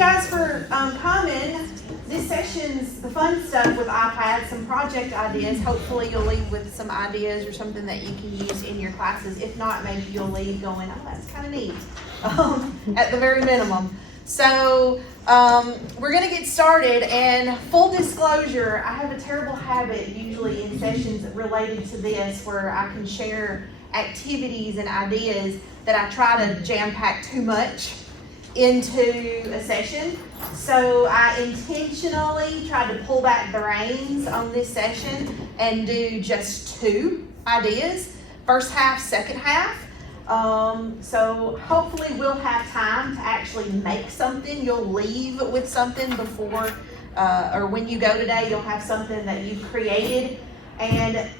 guys for coming. This session's the fun stuff with iPad, some project ideas. Hopefully you'll leave with some ideas or something that you can use in your classes. If not, maybe you'll leave going, oh, that's kind of neat, at the very minimum. So we're going to get started, and full disclosure, I have a terrible habit usually in sessions related to this where I can share activities and ideas that I try to jam-pack too much into a session. So I intentionally tried to pull back the reins on this session and do just 2 ideas, first half, second half. So hopefully we'll have time to actually make something. You'll leave with something before, or when you go today, you'll have something that you've created. And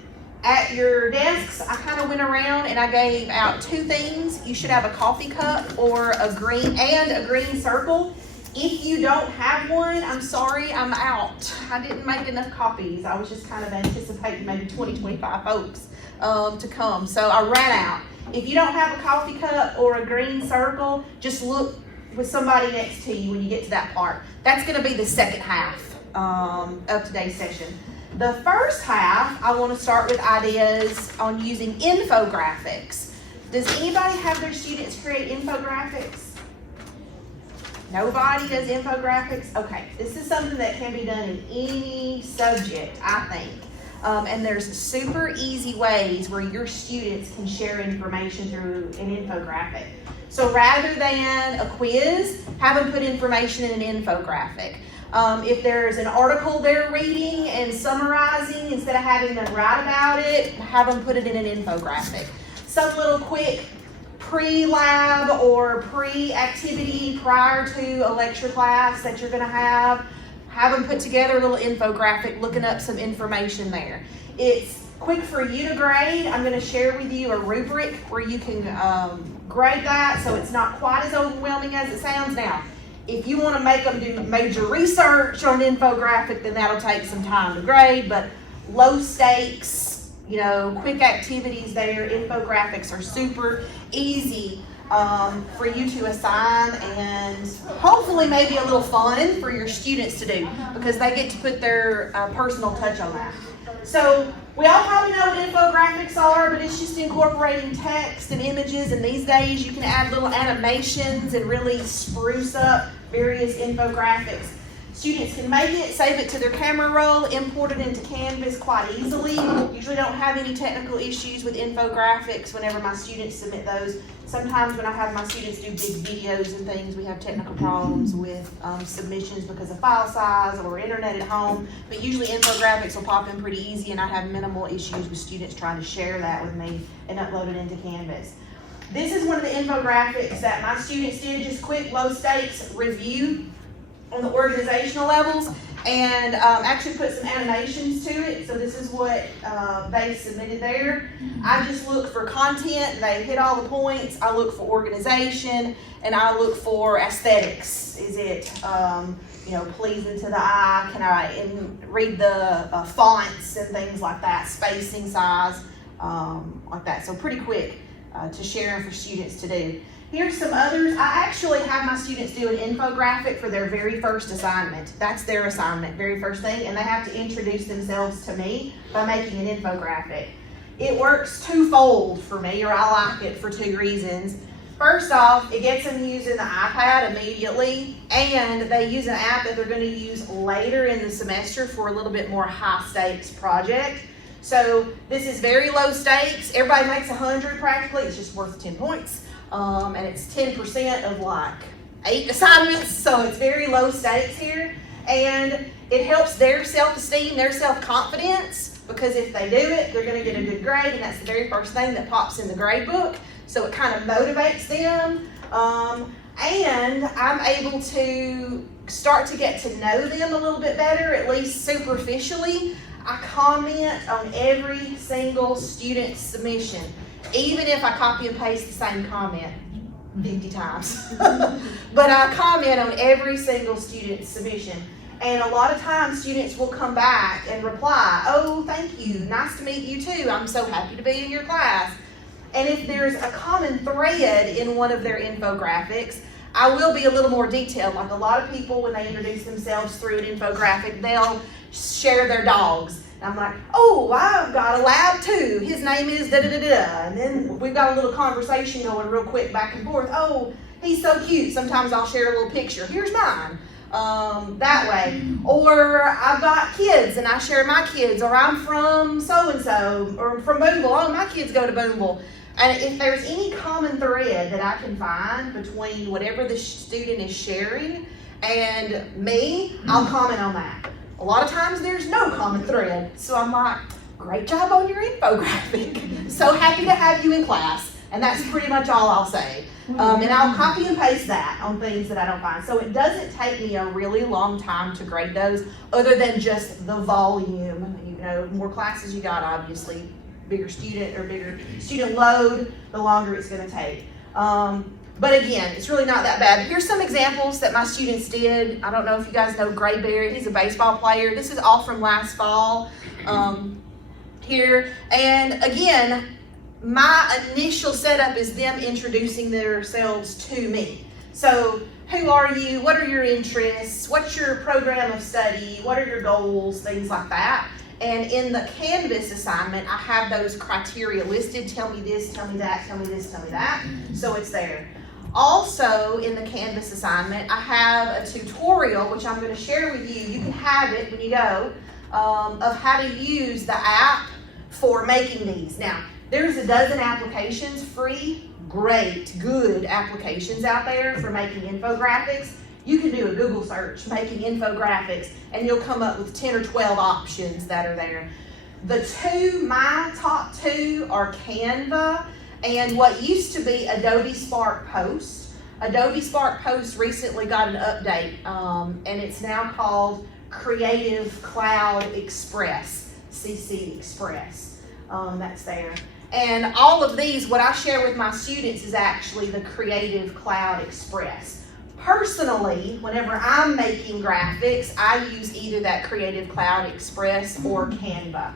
at your desks, I kind of went around and I gave out 2 things. You should have a coffee cup or a green circle. If you don't have one, I'm sorry, I'm out. I didn't make enough copies. I was just kind of anticipating maybe 20, 25 folks to come. So I ran out. If you don't have a coffee cup or a green circle, just look with somebody next to you when you get to that part. That's going to be the second half of today's session. The first half, I want to start with ideas on using infographics. Does anybody have their students create infographics? Nobody does infographics? Okay, this is something that can be done in any subject, I think. And there's super easy ways where your students can share information through an infographic. So rather than a quiz, have them put information in an infographic. If there's an article they're reading and summarizing, instead of having them write about it, have them put it in an infographic. Some little quick pre-lab or pre-activity prior to a lecture class that you're going to have them put together a little infographic looking up some information there. It's quick for you to grade. I'm going to share with you a rubric where you can grade that so it's not quite as overwhelming as it sounds. Now, if you want to make them do major research on an infographic, then that'll take some time to grade, but low stakes, quick activities there, infographics are super easy for you to assign, and hopefully maybe a little fun for your students to do because they get to put their personal touch on that. So we all probably know what infographics are, but it's just incorporating text and images, and these days you can add little animations and really spruce up various infographics. Students can make it, save it to their camera roll, import it into Canvas quite easily. Usually don't have any technical issues with infographics whenever my students submit those. Sometimes when I have my students do big videos and things, we have technical problems with submissions because of file size or internet at home. But usually infographics will pop in pretty easy, and I have minimal issues with students trying to share that with me and upload it into Canvas. This is one of the infographics that my students did, just quick, low stakes review on the organizational levels, and actually put some animations to it. So this is what they submitted there. I just look for content, they hit all the points. I look for organization, and I look for aesthetics. Is it pleasing to the eye? Can I read the fonts and things like that, spacing, size, like that. So pretty quick to share for students to do. Here's some others. I actually have my students do an infographic for their very first assignment. That's their assignment, very first thing, and they have to introduce themselves to me by making an infographic. It works twofold for me, or I like it for 2 reasons. First off, it gets them using the iPad immediately, and they use an app that they're going to use later in the semester for a little bit more high stakes project. So this is very low stakes. Everybody makes 100 practically. It's just worth 10 points. And it's 10% of like 8 assignments, so it's very low stakes here. And it helps their self-esteem, their self-confidence, because if they do it, they're going to get a good grade, and that's the very first thing that pops in the grade book. So it kind of motivates them. And I'm able to start to get to know them a little bit better, at least superficially. I comment on every single student's submission, even if I copy and paste the same comment 50 times. But I comment on every single student's submission. And a lot of times students will come back and reply, oh, thank you, nice to meet you too, I'm so happy to be in your class. And if there's a common thread in one of their infographics, I will be a little more detailed. Like a lot of people, when they introduce themselves through an infographic, they'll share their dogs. And I'm like, oh, I've got a lab too. His name is da-da-da-da. And then we've got a little conversation going real quick back and forth. Oh, he's so cute. Sometimes I'll share a little picture. Here's mine. That way. Or I've got kids and I share my kids. Or I'm from so-and-so. Or from Boonville. Oh, my kids go to Boonville. And if there's any common thread that I can find between whatever the student is sharing and me, I'll comment on that. A lot of times there's no common thread. So I'm like, great job on your infographic. So happy to have you in class. And that's pretty much all I'll say. And I'll copy and paste that on things that I don't find. So it doesn't take me a really long time to grade those, other than just the volume. You know, more classes you got, obviously, bigger student load, the longer it's going to take. But again, it's really not that bad. Here's some examples that my students did. I don't know if you guys know Grayberry. He's a baseball player. This is all from last fall here. And again, my initial setup is them introducing themselves to me. So who are you? What are your interests? What's your program of study? What are your goals? Things like that. And in the Canvas assignment, I have those criteria listed. Tell me this, tell me that, tell me this, tell me that. So it's there. Also, in the Canvas assignment, I have a tutorial, which I'm going to share with you. You can have it when you go, of how to use the app for making these. Now, there's a dozen applications, free, great, good applications out there for making infographics. You can do a Google search, making infographics, and you'll come up with 10 or 12 options that are there. My top two are Canva and what used to be Adobe Spark Post. Adobe Spark Post recently got an update, and it's now called Creative Cloud Express, CC Express. That's there. And all of these, what I share with my students is actually the Creative Cloud Express. Personally, whenever I'm making graphics, I use either that Creative Cloud Express or Canva.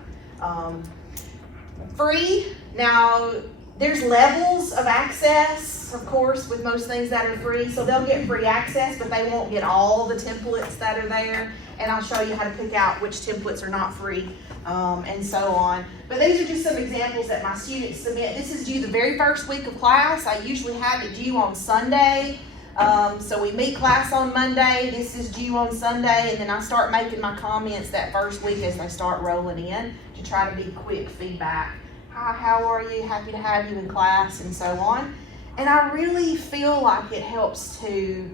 Free. Now, there's levels of access, of course, with most things that are free. So they'll get free access, but they won't get all the templates that are there. And I'll show you how to pick out which templates are not free, and so on. But these are just some examples that my students submit. This is due the very first week of class. I usually have it due on Sunday. So we meet class on Monday, this is due on Sunday, and then I start making my comments that first week as they start rolling in to try to be quick feedback. Hi, how are you? Happy to have you in class, and so on. And I really feel like it helps to,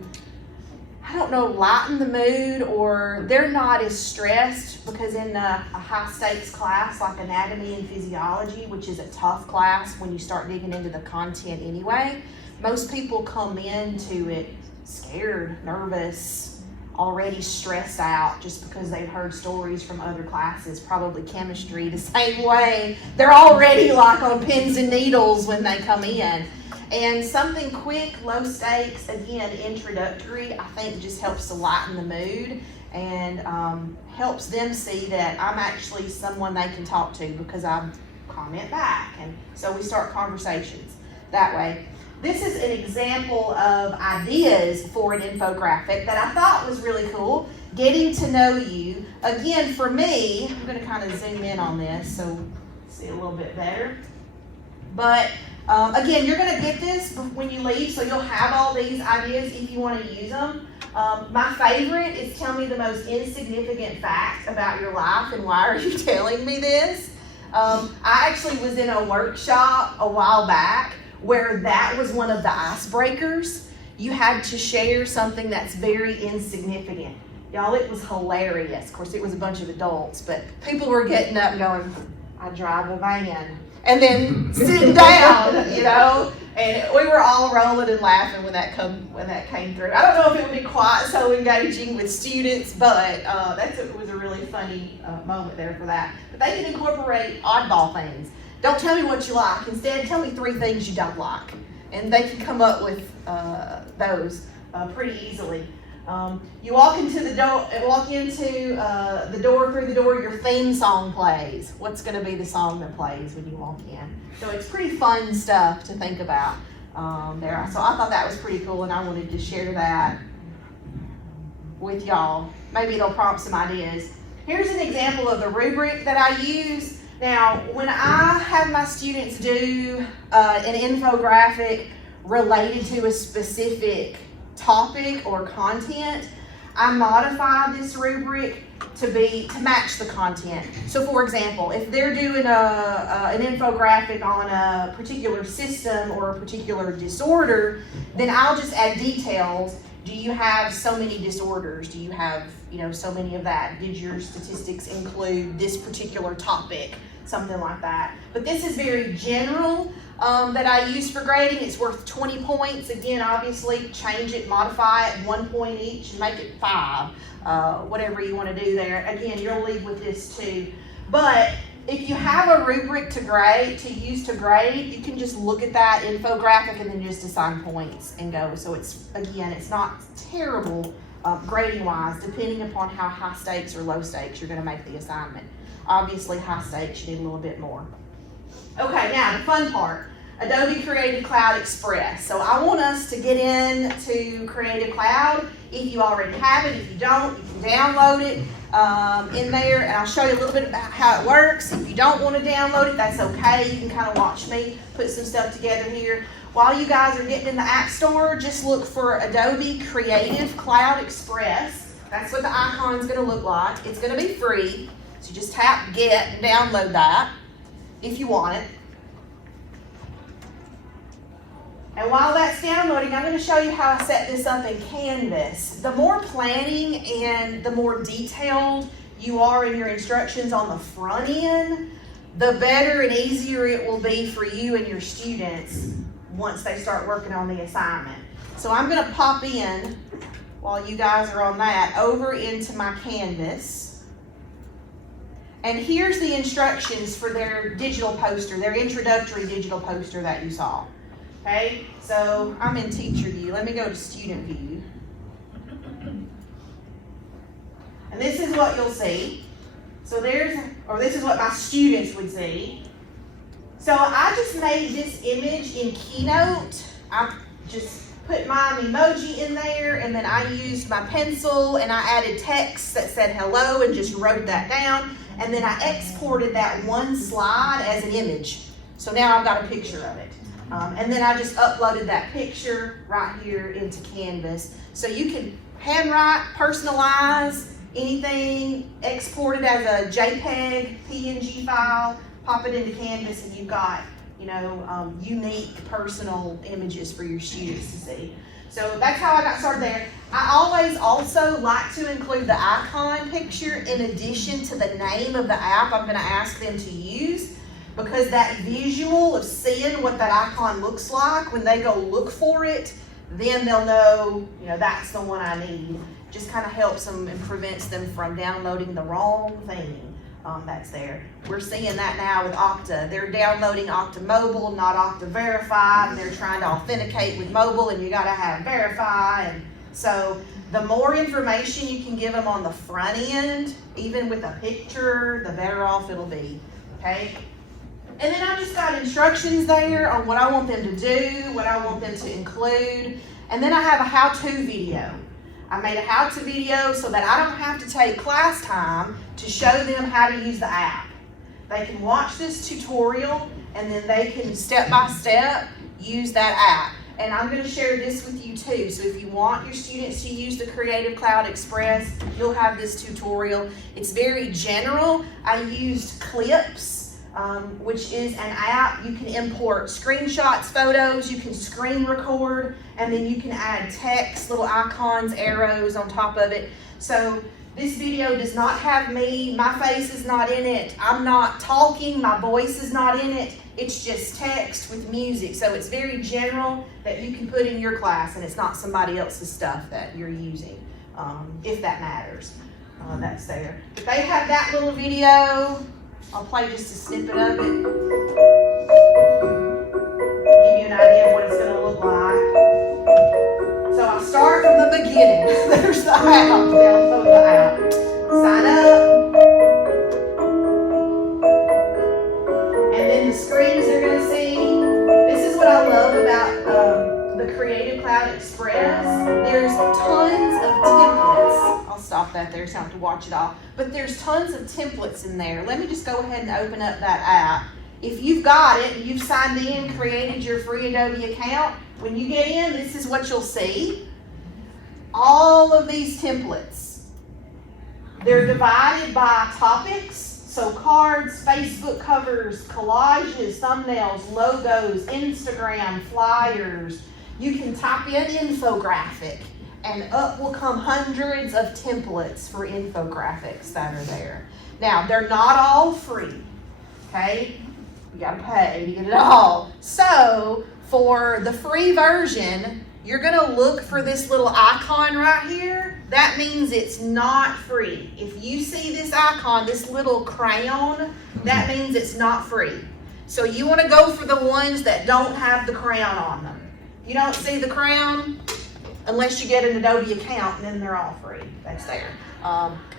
I don't know, lighten the mood, or they're not as stressed, because in a high stakes class like anatomy and physiology, which is a tough class when you start digging into the content anyway, most people come into it scared, nervous, already stressed out just because they've heard stories from other classes, probably chemistry the same way. They're already like on pins and needles when they come in. And something quick, low stakes, again, introductory, I think just helps to lighten the mood and helps them see that I'm actually someone they can talk to because I comment back. And so we start conversations that way. This is an example of ideas for an infographic that I thought was really cool. Getting to know you. Again, for me, I'm going to kind of zoom in on this so see a little bit better. But again, you're going to get this when you leave, so you'll have all these ideas if you want to use them. My favorite is tell me the most insignificant fact about your life and why are you telling me this? I actually was in a workshop a while back where that was one of the icebreakers. You had to share something that's very insignificant. Y'all, it was hilarious. Of course, it was a bunch of adults, but people were getting up and going, I drive a van. And then sitting down, you know, and we were all rolling and laughing when that came through. I don't know if it would be quite so engaging with students, but it was a really funny moment there for that. But they can incorporate oddball things. Don't tell me what you like. Instead, tell me 3 things you don't like. And they can come up with those pretty easily. You walk into the door, through the door, your theme song plays. What's going to be the song that plays when you walk in? So it's pretty fun stuff to think about. there. So I thought that was pretty cool, and I wanted to share that with y'all. Maybe it'll prompt some ideas. Here's an example of the rubric that I use. Now, when I have my students do an infographic related to a specific topic or content, I modify this rubric to match the content. So for example, if they're doing an infographic on a particular system or a particular disorder, then I'll just add details. Do you have so many disorders? Do you have, so many of that? Did your statistics include this particular topic? Something like that. But this is very general that I use for grading. It's worth 20 points. Again, obviously, change it, modify it, 1 point each, and make it 5. Whatever you want to do there. Again, you'll leave with this too. But if you have a rubric to use to grade, you can just look at that infographic and then just assign points and go. So it's not terrible grading wise, depending upon how high stakes or low stakes you're going to make the assignment. Obviously, high stakes, you need a little bit more. Okay, now the fun part, Adobe Creative Cloud Express. So I want us to get into Creative Cloud. If you already have it, if you don't, you can download it in there, and I'll show you a little bit about how it works. If you don't want to download it, that's okay. You can kind of watch me put some stuff together here. While you guys are getting in the App Store, just look for Adobe Creative Cloud Express. That's what the icon's going to look like. It's going to be free. So just tap Get and download that if you want it. And while that's downloading, I'm going to show you how I set this up in Canvas. The more planning and the more detailed you are in your instructions on the front end, the better and easier it will be for you and your students once they start working on the assignment. So I'm going to pop in, while you guys are on that, over into my Canvas. And here's the instructions for their digital poster, their introductory digital poster that you saw. Okay, so I'm in teacher view. Let me go to student view. And this is what you'll see. So this is what my students would see. So I just made this image in Keynote. I just put my emoji in there, and then I used my pencil and I added text that said hello and just wrote that down. And then I exported that one slide as an image. So now I've got a picture of it. And then I just uploaded that picture right here into Canvas. So you can handwrite, personalize anything, export it as a JPEG, PNG file, pop it into Canvas, and you've got, unique personal images for your students to see. So that's how I got started there. I always also like to include the icon picture in addition to the name of the app I'm going to ask them to use, because that visual of seeing what that icon looks like, when they go look for it, then they'll know, that's the one I need. Just kind of helps them and prevents them from downloading the wrong thing that's there. We're seeing that now with Okta. They're downloading Okta Mobile, not Okta Verify, and they're trying to authenticate with mobile, and you got to have Verify. And so the more information you can give them on the front end, even with a picture, the better off it'll be, okay? And then I just got instructions there on what I want them to do, what I want them to include. And then I have a how-to video. I made a how-to video so that I don't have to take class time to show them how to use the app. They can watch this tutorial, and then they can step-by-step use that app. And I'm going to share this with you too. So if you want your students to use the Creative Cloud Express, you'll have this tutorial. It's very general. I used Clips, which is an app. You can import screenshots, photos, you can screen record, and then you can add text, little icons, arrows on top of it. So this video does not have me, my face is not in it, I'm not talking, my voice is not in it, it's just text with music. So it's very general that you can put in your class, and it's not somebody else's stuff that you're using, if that matters. That's there. But they have that little video. I'll play just a snippet of it. Give you an idea of what it's going to look like. So I'll start from the beginning. There's the app. Download the app. Sign up. And then the screens they're going to see. This is what I love about Express. There's tons of templates. I'll stop that there so I don't have to watch it all. But there's tons of templates in there. Let me just go ahead and open up that app. If you've got it, you've signed in, created your free Adobe account, when you get in, this is what you'll see. All of these templates. They're divided by topics. So cards, Facebook covers, collages, thumbnails, logos, Instagram, flyers. You can type in infographic and up will come hundreds of templates for infographics that are there. Now, they're not all free, okay? You gotta pay to get it all. So, for the free version, you're gonna look for this little icon right here. That means it's not free. If you see this icon, this little crayon, that means it's not free. So you wanna go for the ones that don't have the crayon on them. You don't see the crayon unless you get an Adobe account, and then they're all free. That's there.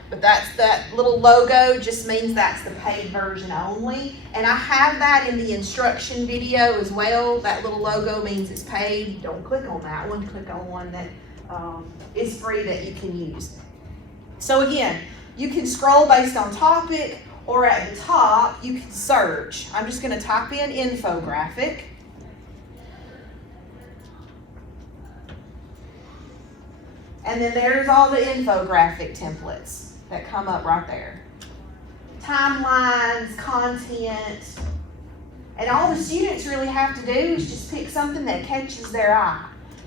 But that little logo just means that's the paid version only. And I have that in the instruction video as well. That little logo means it's paid. Don't click on that one. Click on one that is free that you can use. So again, you can scroll based on topic, or at the top, you can search. I'm just going to type in infographic. And then there's all the infographic templates that come up right there. Timelines, content, and all the students really have to do is just pick something that catches their eye.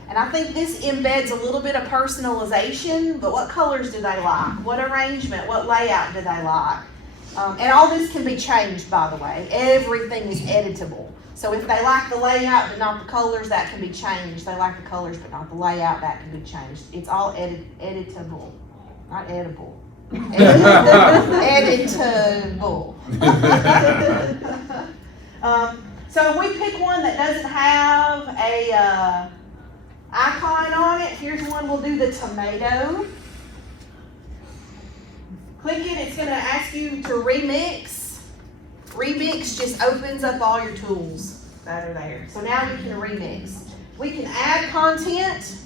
And I think this embeds a little bit of personalization, but what colors do they like? What arrangement, what layout do they like? And all this can be changed, by the way. Everything is editable. So if they like the layout but not the colors, that can be changed. They like the colors but not the layout, that can be changed. It's all editable, not edible. Editable. So if we pick one that doesn't have a icon on it, here's one. We'll do the tomato. Click it. It's going to ask you to remix. Remix just opens up all your tools that are there. So now we can remix. We can add content,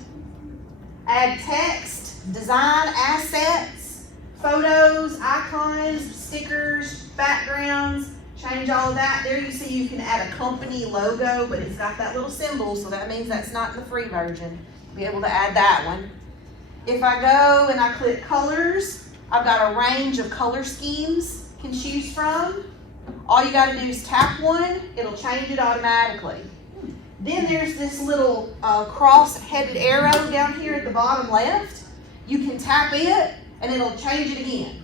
add text, design assets, photos, icons, stickers, backgrounds, change all of that. There you see you can add a company logo, but it's got that little symbol, so that means that's not in the free version. Be able to add that one. If I go and I click colors, I've got a range of color schemes you can choose from. All you got to do is tap one, it'll change it automatically. Then there's this little cross-headed arrow down here at the bottom left. You can tap it and it'll change it again.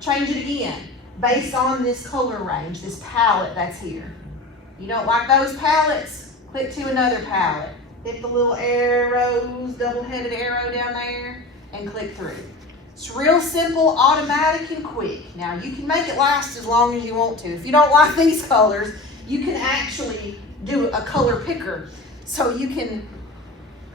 Change it again based on this color range, this palette that's here. You don't like those palettes? Click to another palette. Hit the little arrows, double-headed arrow down there, and click through. It's real simple, automatic, and quick. Now, you can make it last as long as you want to. If you don't like these colors, you can actually do a color picker. So you can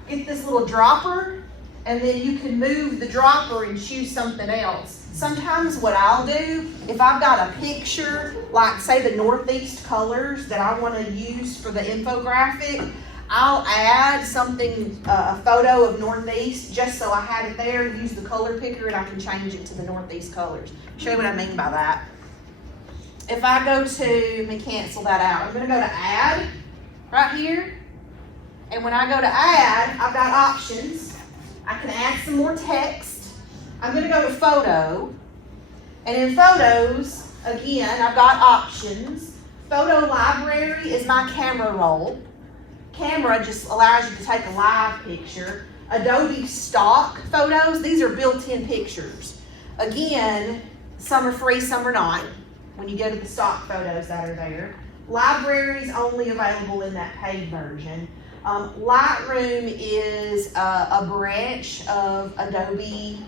get this little dropper, and then you can move the dropper and choose something else. Sometimes what I'll do, if I've got a picture, like say the Northeast colors that I want to use for the infographic, I'll add something, a photo of Northeast, just so I have it there, use the color picker, and I can change it to the Northeast colors. Show you what I mean by that. If I go to, let me cancel that out. I'm going to go to Add, right here. And when I go to Add, I've got options. I can add some more text. I'm going to go to Photo. And in Photos, again, I've got options. Photo Library is my camera roll. Camera just allows you to take a live picture. Adobe stock photos, these are built-in pictures. Again, some are free, some are not, when you go to the stock photos that are there. Libraries only available in that paid version. Lightroom is a branch of Adobe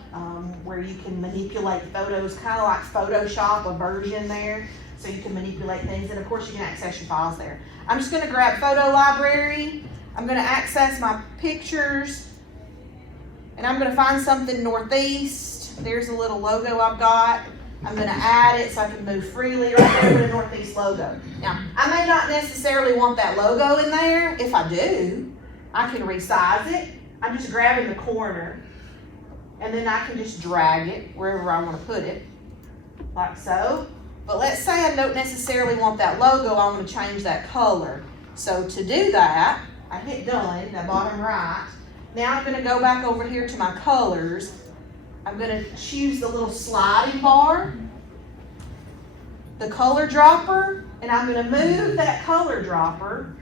where you can manipulate photos, kind of like Photoshop, a version there. So you can manipulate things, and of course you can access your files there. I'm just going to grab Photo Library. I'm going to access my pictures, and I'm going to find something Northeast. There's a little logo I've got. I'm going to add it so I can move freely right there with a Northeast logo. Now, I may not necessarily want that logo in there. If I do, I can resize it. I'm just grabbing the corner, and then I can just drag it wherever I want to put it, like so. But let's say I don't necessarily want that logo, I want to change that color. So to do that, I hit done, that bottom right. Now I'm going to go back over here to my colors. I'm going to choose the little sliding bar, the color dropper, and I'm going to move that color dropper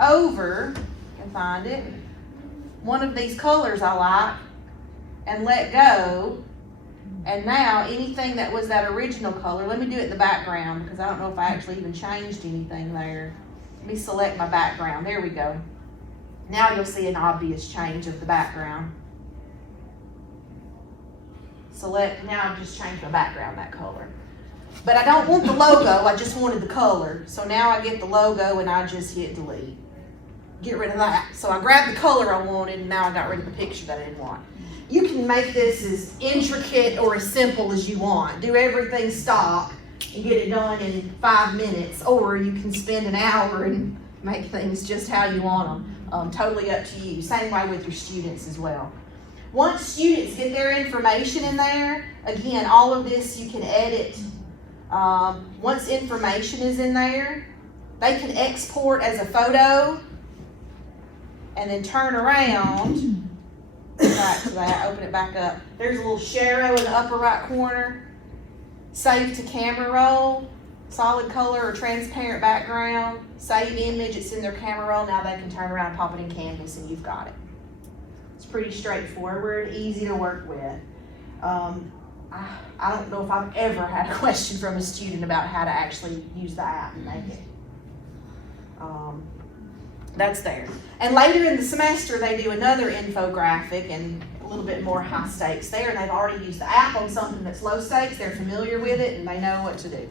over and find it. One of these colors I like, and let go. And now anything that was that original color, let me do it in the background because I don't know if I actually even changed anything there. Let me select my background. There we go. Now you'll see an obvious change of the background. Select, now I've just changed my background that color. But I don't want the logo, I just wanted the color. So now I get the logo and I just hit delete. Get rid of that. So I grabbed the color I wanted and now I got rid of the picture that I didn't want. You can make this as intricate or as simple as you want. Do everything stock and get it done in 5 minutes, or you can spend an hour and make things just how you want them. Totally up to you. Same way with your students as well. Once students get their information in there, again, all of this you can edit. Once information is in there, they can export as a photo and then turn around. Back to that, open it back up. There's a little share arrow in the upper right corner. Save to camera roll, solid color or transparent background. Save image, it's in their camera roll. Now they can turn around and pop it in Canvas and you've got it. It's pretty straightforward, easy to work with. I don't know if I've ever had a question from a student about how to actually use the app and make it. That's there. And later in the semester, they do another infographic and a little bit more high stakes there. And they've already used the app on something that's low stakes. They're familiar with it and they know what to do.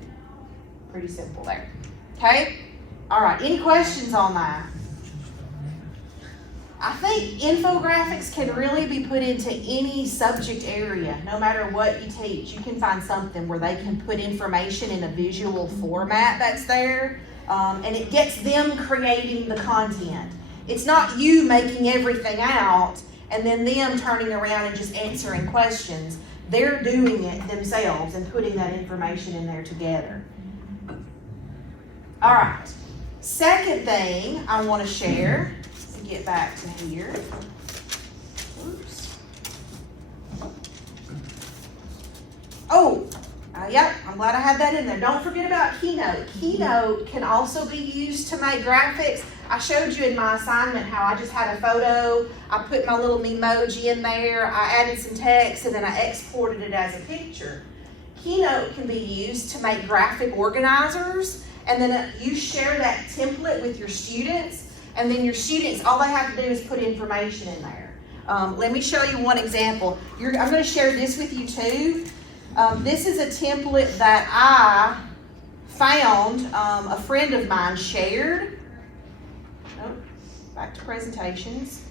Pretty simple there. Okay? All right. Any questions on that? I think infographics can really be put into any subject area, no matter what you teach. You can find something where they can put information in a visual format that's there. And it gets them creating the content. It's not you making everything out and then them turning around and just answering questions. They're doing it themselves and putting that information in there together. All right. Second thing I want to share, to get back to here. Oops. Oh. Yep, I'm glad I had that in there. Don't forget about Keynote. Keynote can also be used to make graphics. I showed you in my assignment how I just had a photo. I put my little emoji in there. I added some text and then I exported it as a picture. Keynote can be used to make graphic organizers, and then you share that template with your students, and then your students, all they have to do is put information in there. Let me show you one example. I'm going to share this with you too. This is a template that I found a friend of mine shared. Oh, back to presentations.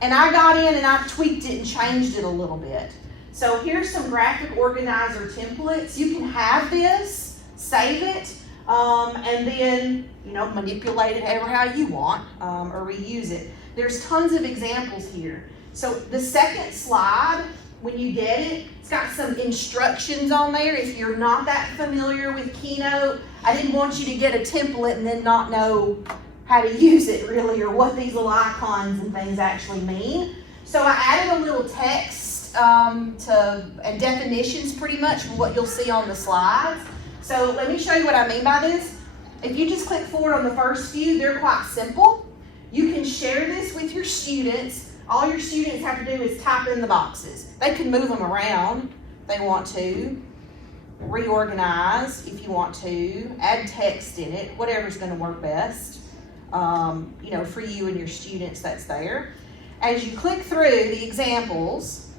And I got in and I tweaked it and changed it a little bit. So here's some graphic organizer templates. You can have this, save it, and then manipulate it however how you want, or reuse it. There's tons of examples here. So the second slide, when you get it, it's got some instructions on there. If you're not that familiar with Keynote, I didn't want you to get a template and then not know how to use it really, or what these little icons and things actually mean. So I added a little text and definitions pretty much for what you'll see on the slides. So let me show you what I mean by this. If you just click forward on the first few, they're quite simple. You can share this with your students. All your students have to do is type in the boxes. They can move them around if they want to, reorganize if you want to, add text in it, whatever's going to work best, for you and your students that's there. As you click through the examples,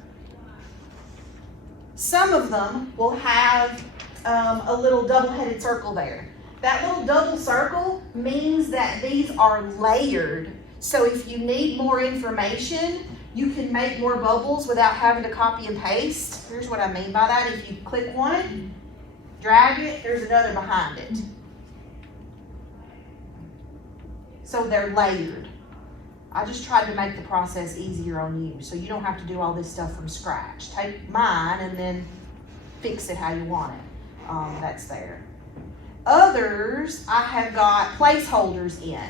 some of them will have a little double-headed circle there. That little double circle means that these are layered. So if you need more information, you can make more bubbles without having to copy and paste. Here's what I mean by that. If you click one, drag it, there's another behind it. So they're layered. I just tried to make the process easier on you, so you don't have to do all this stuff from scratch. Take mine and then fix it how you want it. That's there. Others, I have got placeholders in.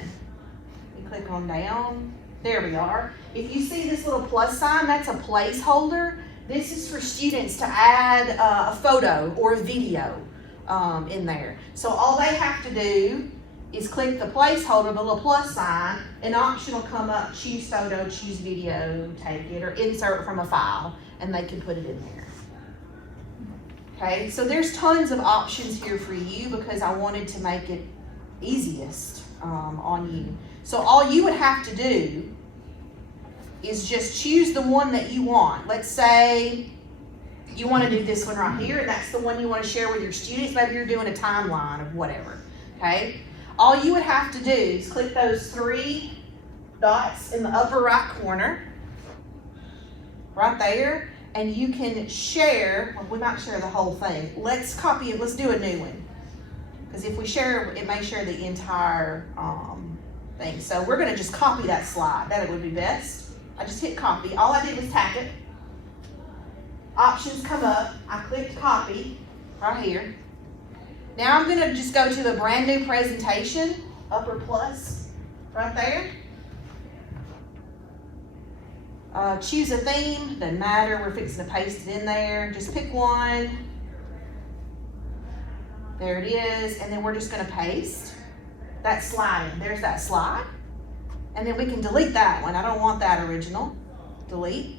You click on down. There we are. If you see this little plus sign, that's a placeholder. This is for students to add a photo or a video in there. So all they have to do is click the placeholder, the little plus sign, an option will come up, choose photo, choose video, take it, or insert from a file, and they can put it in there. Okay, so there's tons of options here for you because I wanted to make it easiest on you. So all you would have to do is just choose the one that you want. Let's say you want to do this one right here, and that's the one you want to share with your students. Maybe you're doing a timeline of whatever, okay? All you would have to do is click those 3 dots in the upper right corner, right there, and you can share. Well, we might share the whole thing. Let's copy it. Let's do a new one, because if we share, it may share the entire thing. So we're going to just copy that slide. That would be best. I just hit copy. All I did was tap it. Options come up. I clicked copy right here. Now I'm going to just go to a brand new presentation, upper plus, right there. Choose a theme, doesn't matter, we're fixing to paste it in there. Just pick one. There it is, and then we're just going to paste that slide in. There's that slide. And then we can delete that one. I don't want that original. Delete.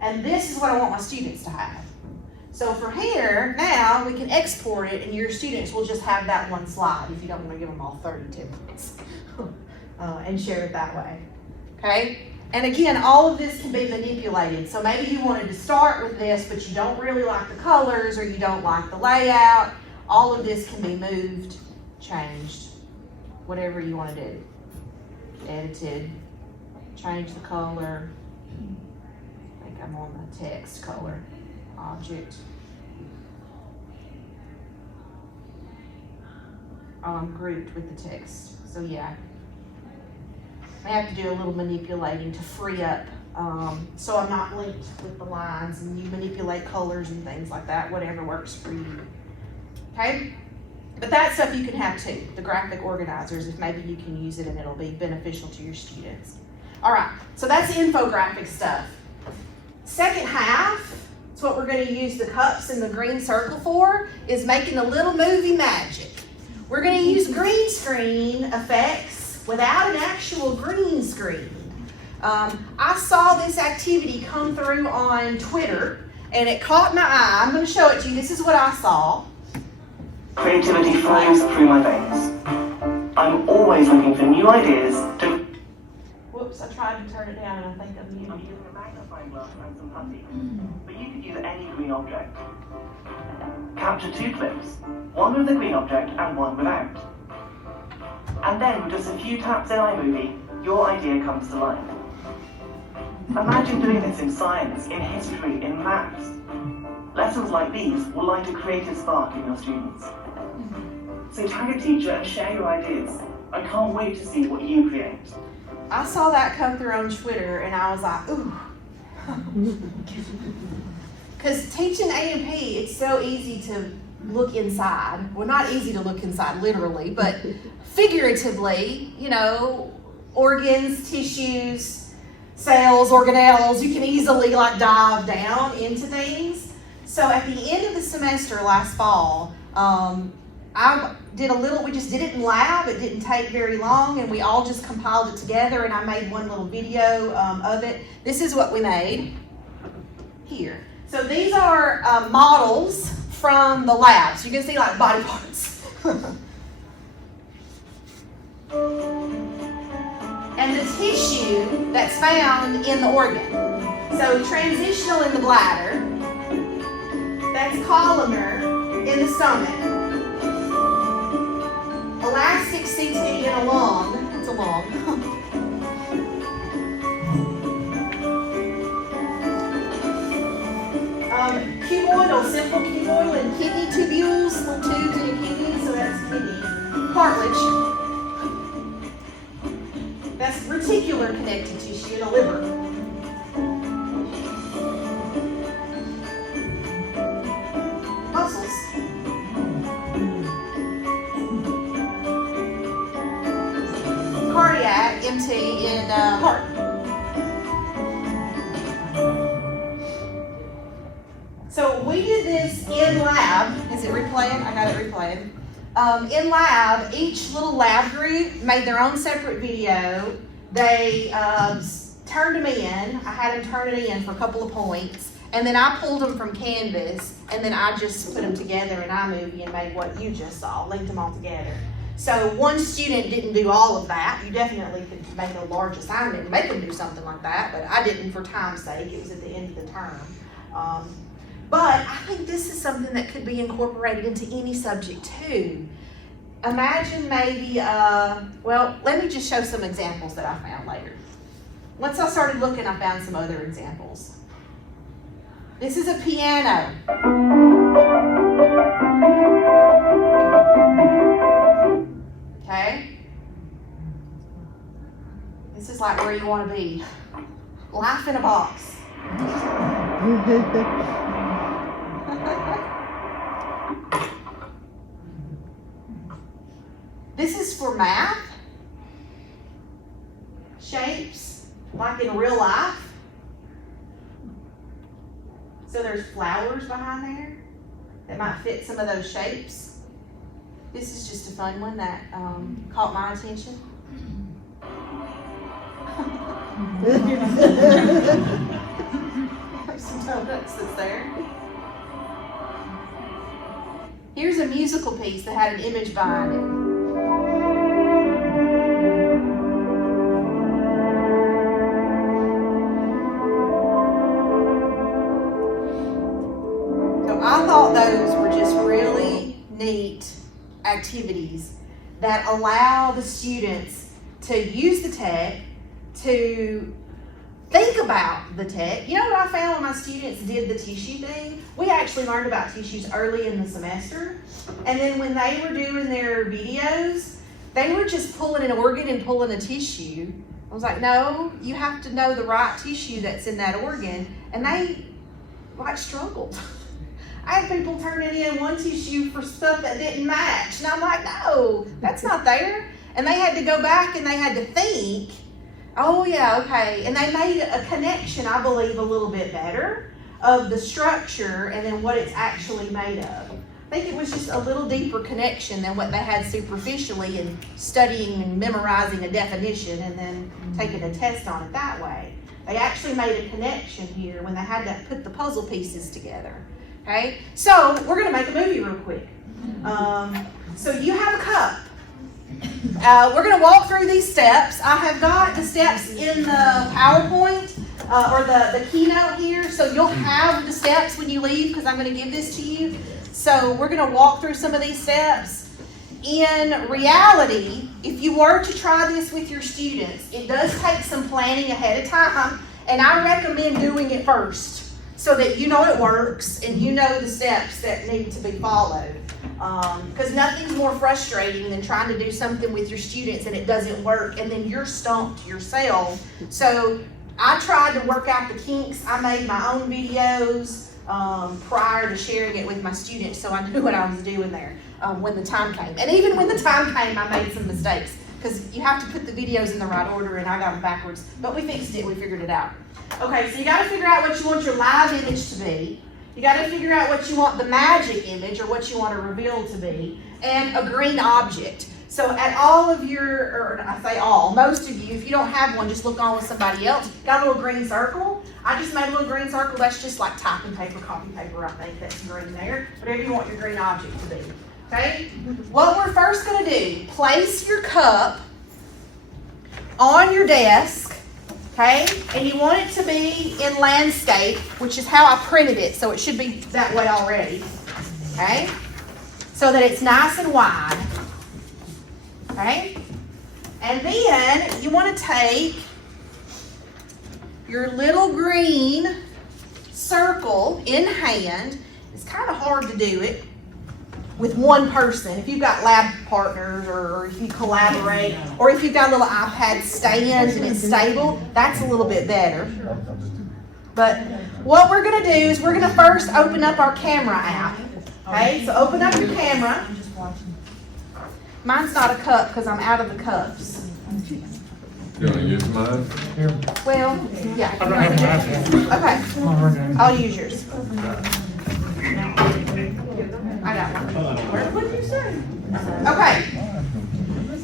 And this is what I want my students to have. So from here, now we can export it and your students will just have that one slide if you don't want to give them all 30 templates and share it that way, okay? And again, all of this can be manipulated. So maybe you wanted to start with this, but you don't really like the colors or you don't like the layout. All of this can be moved, changed, whatever you want to do. Edited, change the color. I think I'm on the text color. Object. Oh, I'm grouped with the text. So yeah, I have to do a little manipulating to free up so I'm not linked with the lines, and you manipulate colors and things like that, whatever works for you. Okay? But that stuff you can have too, the graphic organizers, if maybe you can use it and it'll be beneficial to your students. All right, so that's the infographic stuff. Second half, it's what we're going to use the cups and the green circle for, is making a little movie magic. We're going to use green screen effects without an actual green screen. I saw this activity come through on Twitter and it caught my eye. I'm going to show it to you. This is what I saw. Creativity flows through my veins. I'm always looking for new ideas to... Whoops, I tried to turn it down and I think I'm muted. I'm using a magnifying glass and some putty, but you could use any green object. Capture 2 clips, one with the green object and one without. And then with just a few taps in iMovie, your idea comes to life. Imagine doing this in science, in history, in maths. Lessons like these will light a creative spark in your students. So tag a teacher and share your ideas. I can't wait to see what you create. I saw that come through on Twitter and I was like, ooh. Because teaching A&P, it's so easy to look inside. Well, not easy to look inside literally, but figuratively, you know, organs, tissues, cells, organelles, you can easily like dive down into things. So at the end of the semester last fall, I did we just did it in lab. It didn't take very long and we all just compiled it together and I made one little video of it. This is what we made here. So these are models from the lab. So you can see like body parts. And the tissue that's found in the organ. So transitional in the bladder. That's columnar in the stomach. Elastic seems to be in a lung. It's a lung. Cuboidal, simple cuboidal and kidney tubules, little tubes in your kidney, so that's kidney. Cartilage. That's reticular connective tissue in the liver. Muscles. Cardiac, MT in heart. So we did this in lab. Is it replaying? I got it replaying. In lab, each little lab group made their own separate video. They turned them in. I had them turn it in for a couple of points. And then I pulled them from Canvas, and then I just put them together in iMovie and made what you just saw, linked them all together. So one student didn't do all of that. You definitely could make a large assignment and make them do something like that, but I didn't for time's sake. It was at the end of the term. But I think this is something that could be incorporated into any subject too. Imagine maybe, well, let me just show some examples that I found later. Once I started looking, I found some other examples. This is a piano. Okay? This is like where you want to be. Life in a box. This is for math. Shapes, like in real life. So there's flowers behind there that might fit some of those shapes. This is just a fun one that caught my attention. There's some donuts that's there. Here's a musical piece that had an image behind it. I thought those were just really neat activities that allow the students to use the tech, to think about the tech. You know what I found when my students did the tissue thing? We actually learned about tissues early in the semester. And then when they were doing their videos, they were just pulling an organ and pulling a tissue. I was like, no, you have to know the right tissue that's in that organ. And they like struggled. I had people turning in one tissue for stuff that didn't match. And I'm like, no, that's not there. And they had to go back and they had to think, oh yeah, okay. And they made a connection, I believe, a little bit better of the structure and then what it's actually made of. I think it was just a little deeper connection than what they had superficially in studying and memorizing a definition and then taking a test on it that way. They actually made a connection here when they had to put the puzzle pieces together. Okay, so we're going to make a movie real quick. So you have a cup. We're going to walk through these steps. I have got the steps in the PowerPoint or the Keynote here, so you'll have the steps when you leave because I'm going to give this to you. So we're going to walk through some of these steps. In reality, if you were to try this with your students, it does take some planning ahead of time, and I recommend doing it first, so that you know it works and you know the steps that need to be followed. Because nothing's more frustrating than trying to do something with your students and it doesn't work and then you're stumped yourself. So I tried to work out the kinks. I made my own videos prior to sharing it with my students so I knew what I was doing there when the time came. And even when the time came, I made some mistakes because you have to put the videos in the right order and I got them backwards. But we fixed it. We figured it out. Okay, so you got to figure out what you want your live image to be. You got to figure out what you want the magic image or what you want to reveal to be, and a green object. So at all of your, or I say all, most of you, if you don't have one, just look on with somebody else. Got a little green circle. I just made a little green circle. That's just like typing paper, copy paper, I think that's green there. Whatever you want your green object to be. Okay? What we're first going to do, place your cup on your desk. Okay, and you want it to be in landscape, which is how I printed it, so it should be that way already. Okay, so that it's nice and wide. Okay, and then you want to take your little green circle in hand. It's kind of hard to do it with one person. If you've got lab partners, or if you collaborate, or if you've got a little iPad stand and it's stable, that's a little bit better. But what we're going to do is we're going to first open up our camera app. Okay, so open up your camera. Mine's not a cup because I'm out of the cups. You want to use mine? Well, yeah. Okay, I'll use yours. I got one. What did you say? Okay.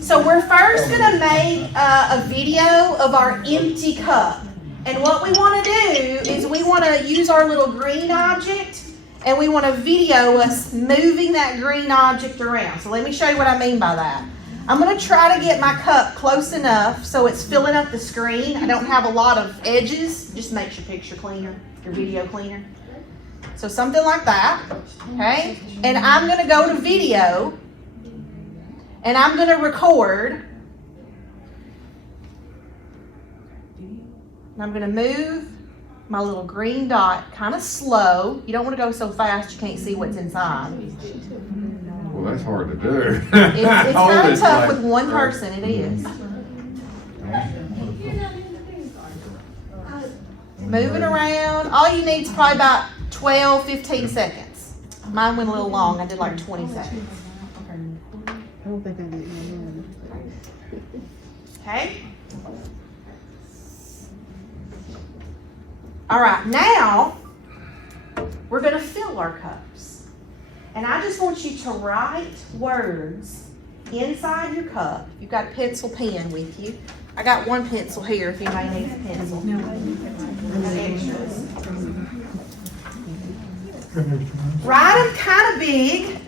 So we're first going to make a video of our empty cup. And what we want to do is we want to use our little green object and we want to video us moving that green object around. So let me show you what I mean by that. I'm going to try to get my cup close enough so it's filling up the screen. I don't have a lot of edges. Just makes your picture cleaner, your video cleaner. So something like that, okay? And I'm going to go to video and I'm going to record. And I'm going to move my little green dot kind of slow. You don't want to go so fast you can't see what's inside. Well, that's hard to do. It's kind of tough with one person, it is. Moving around. All you need is probably about 12, 15 seconds. Mine went a little long. I did like 20 seconds. I don't think I did. Okay? All right, now we're going to fill our cups. And I just want you to write words inside your cup. You've got a pencil pen with you. I got one pencil here if you may need a pencil. I got extras. Write them kind of big.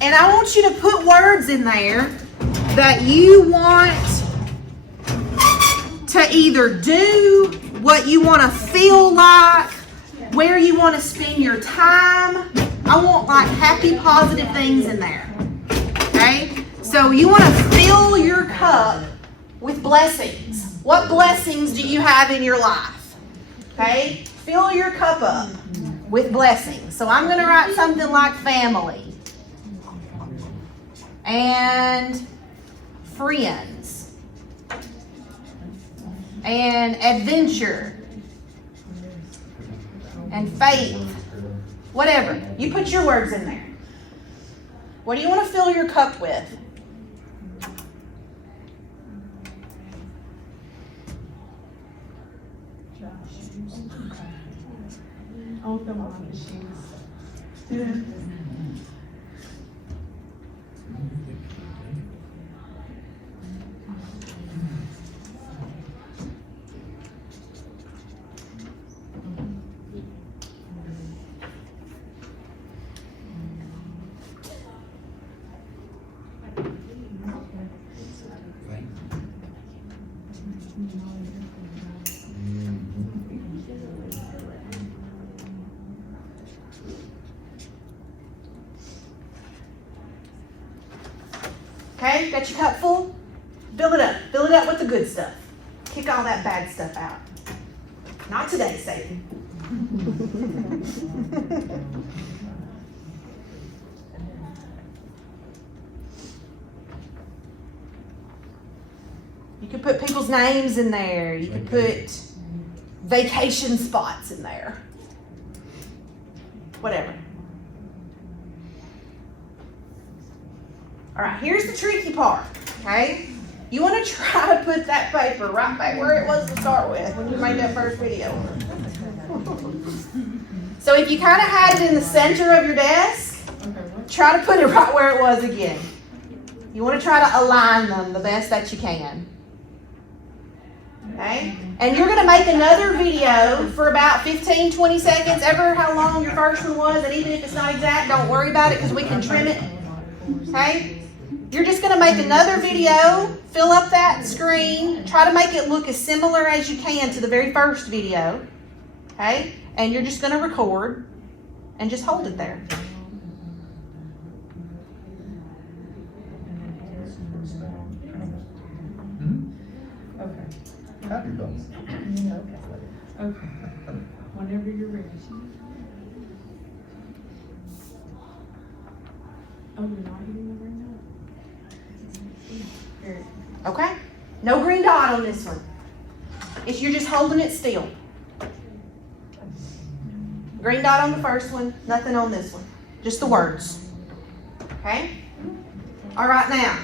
And I want you to put words in there that you want to either do, what you want to feel like, where you want to spend your time. I want like happy, positive things in there. Okay? So you want to fill your cup with blessings. What blessings do you have in your life? Okay? Fill your cup up with blessings. So I'm going to write something like family and friends and adventure and faith, whatever. You put your words in there. What do you want to fill your cup with? Okay, got your cup full? Fill it up. Fill it up with the good stuff. Kick all that bad stuff out. Not today, Satan. You could put people's names in there. You could put vacation spots in there. Whatever. All right, here's the tricky part, okay? You want to try to put that paper right back where it was to start with when you made that first video. So if you kind of had it in the center of your desk, try to put it right where it was again. You want to try to align them the best that you can. Okay? And you're going to make another video for about 15, 20 seconds, ever how long your first one was, and even if it's not exact, don't worry about it because we can trim it. Okay? You're just going to make another video, fill up that screen, try to make it look as similar as you can to the very first video. Okay? And you're just going to record and just hold it there. Happy thoughts. Okay. Whenever you're ready. Okay? No green dot on this one. If you're just holding it still. Green dot on the first one, nothing on this one. Just the words. Okay? All right, now,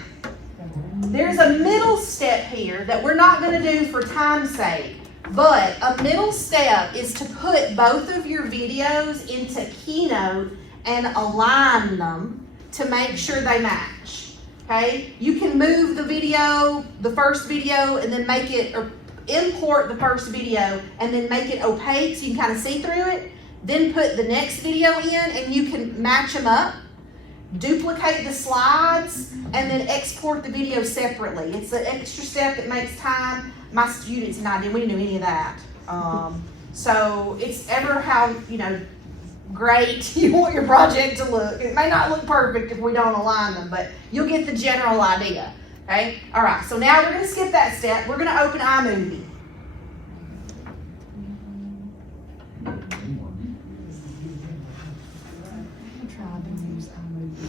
there's a middle step here that we're not going to do for time's sake, but a middle step is to put both of your videos into Keynote and align them to make sure they match. Okay? You can move the video, the first video, and then make it, or import the first video and then make it opaque so you can kind of see through it. Then put the next video in and you can match them up. Duplicate the slides and then export the video separately. It's an extra step that makes time. My students and I we didn't do any of that. So it's ever how, great you want your project to look. It may not look perfect if we don't align them, but you'll get the general idea. Okay? All right, so now we're going to skip that step. We're going to open iMovie.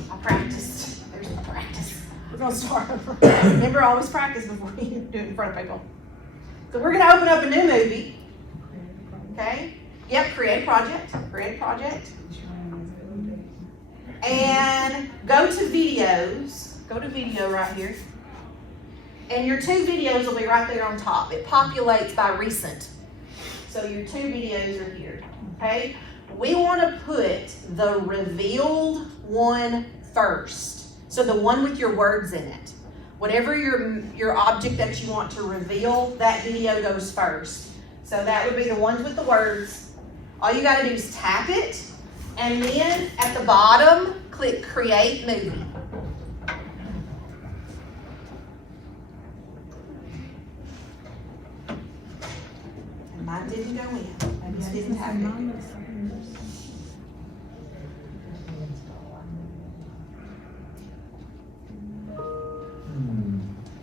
I practiced. There's my practice. We're going to start over. Remember, always practice before you do it in front of people. So we're going to open up a new movie. Okay? Yep, create a project. Create a project. And go to videos. Go to video right here. And your 2 videos will be right there on top. It populates by recent. So your 2 videos are here. Okay? We want to put the revealed one first. So the one with your words in it. Whatever your object that you want to reveal, that video goes first. So that would be the ones with the words. All you got to do is tap it, and then at the bottom, click Create Movie. And mine didn't go in. I just didn't tap it.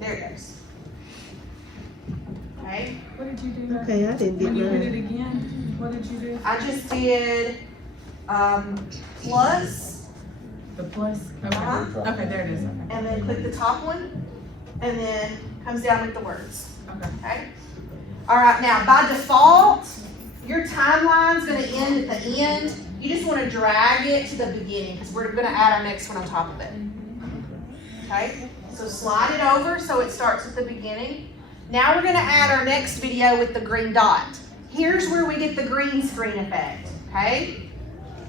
There it goes. Okay. What did you do? Okay, I didn't get When you mine. did it again, what did you do? I just did plus, The plus? Okay. Uh-huh. Okay, there it is. Okay. and then click the top one, and then comes down with the words. Okay. Okay? All right, now by default, your timeline's going to end at the end. You just want to drag it to the beginning because we're going to add our next one on top of it. Okay? So slide it over so it starts at the beginning. Now we're going to add our next video with the green dot. Here's where we get the green screen effect. Okay?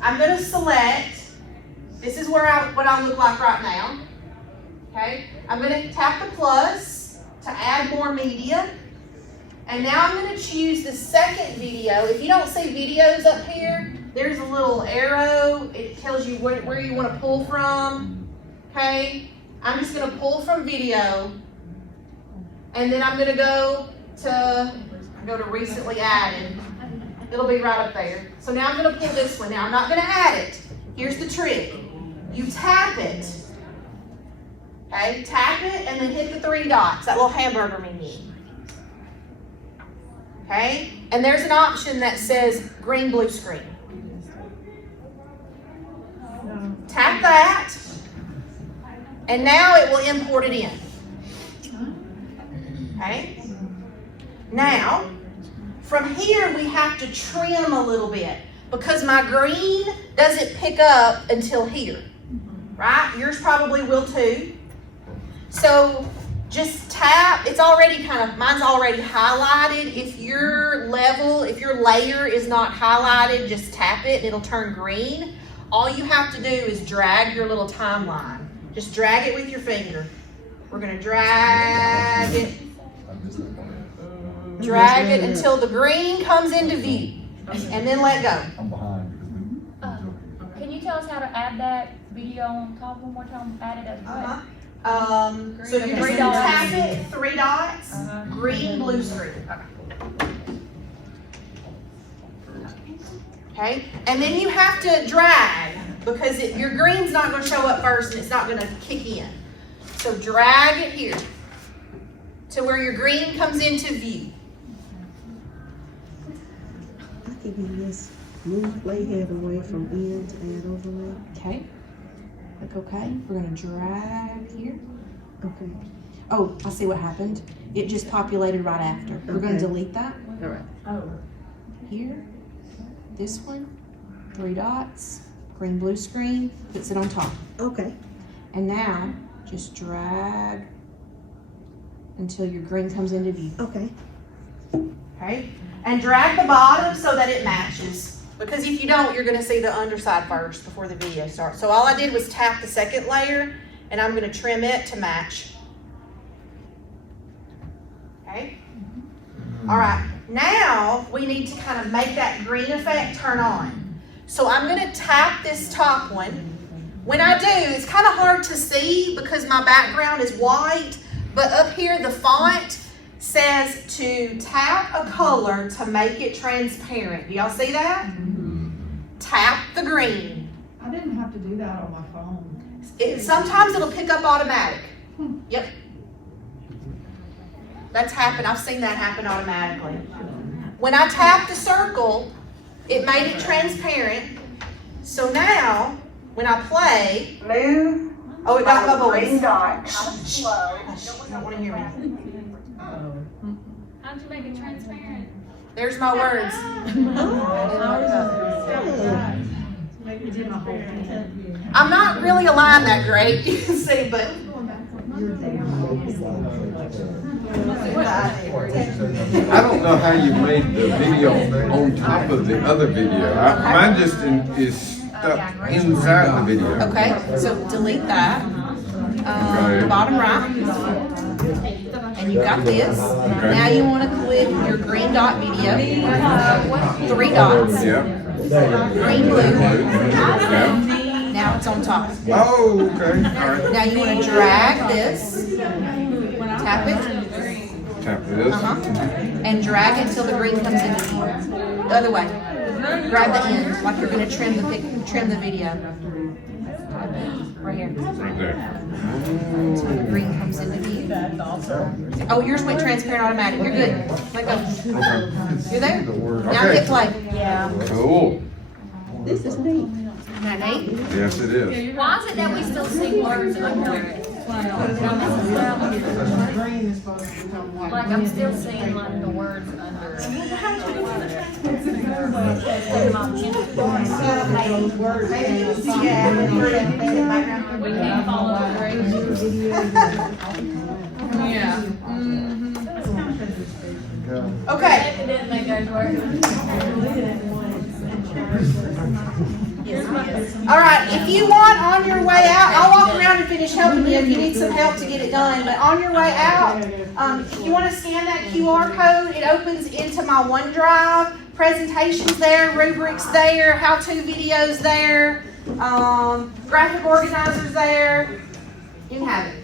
I'm going to select, this is where what I look like right now. Okay? I'm going to tap the plus to add more media. And now I'm going to choose the second video. If you don't see videos up here, there's a little arrow. It tells you where you want to pull from. Okay? I'm just going to pull from video. And then I'm going to go to recently added. It'll be right up there. So now I'm going to pull this one. Now I'm not going to add it. Here's the trick. You tap it. Okay? Tap it and then hit the 3 dots, that little hamburger menu. Okay? And there's an option that says green blue screen. Tap that. And now it will import it in. Okay? Now, from here we have to trim a little bit because my green doesn't pick up until here. Right? Yours probably will too. So just tap, it's already mine's already highlighted. If your layer is not highlighted, just tap it and it'll turn green. All you have to do is drag your little timeline. Just drag it with your finger. We're going to drag it. Drag it until the green comes into view. And then let go. I'm behind. Can you tell us how to add that video on top one more time? Add it as what? So you're just going to tap it, 3 dots, green, blue screen. Okay, and then you have to drag because your green's not going to show up first and it's not going to kick in. So drag it here to where your green comes into view. I think we just move playhead away from end to add overlay. Okay. Click OK. We're gonna drag here. Okay. Oh, I see what happened. It just populated right after. We're gonna Okay. delete that. All right. Oh, Here, this one, 3 dots, green blue screen, puts it on top. Okay. And now, just drag until your green comes into view. Okay. Okay? And drag the bottom so that it matches. Because if you don't, you're gonna see the underside first before the video starts. So all I did was tap the second layer, and I'm gonna trim it to match. Okay? All right, now we need to kind of make that green effect turn on. So I'm gonna tap this top one. When I do, it's kind of hard to see because my background is white, but up here the font says to tap a color to make it transparent. Do y'all see that? Tap the green. I didn't have to do that on my phone. Sometimes it'll pick up automatic. Yep. That's happened. I've seen that happen automatically. When I tapped the circle, it made it transparent. So now, when I play, Move. oh, it got my Green voice. dot. Shh, I don't want to hear me. How'd you make it transparent? There's my words. You did my whole thing. I'm not really aligned that great, you can see, but I don't know how you made the video on top of the other video. Mine just is stuck inside the video. okay. So delete that. Okay. Bottom right. And you got this. Now you want to click your green dot video. 3 dots. Yep. Green blue. Yep. Now it's on top. Oh, okay. All right. Now you want to drag this, tap it, Tap this. and drag it until the green comes into view. The other way. Grab the end, like you're going to trim the video. Right here. Right there. Until the green comes into view. Oh, yours went transparent automatic. You're good. Let go. Okay. You're there? Now Okay. hit play. Cool. This is neat. Isn't that neat? Yes, it is. Why is it that we still see words under it? Green is supposed to become white. Like, I'm still seeing like the words under it. We can't follow the grade. Yeah. Okay. It didn't make those words. All right, if you want on your way out, I'll walk around and finish helping you if you need some help to get it done. But on your way out, if you want to scan that QR code, it opens into my OneDrive. Presentations there, rubrics there, how-to videos there, graphic organizers there. You can have it.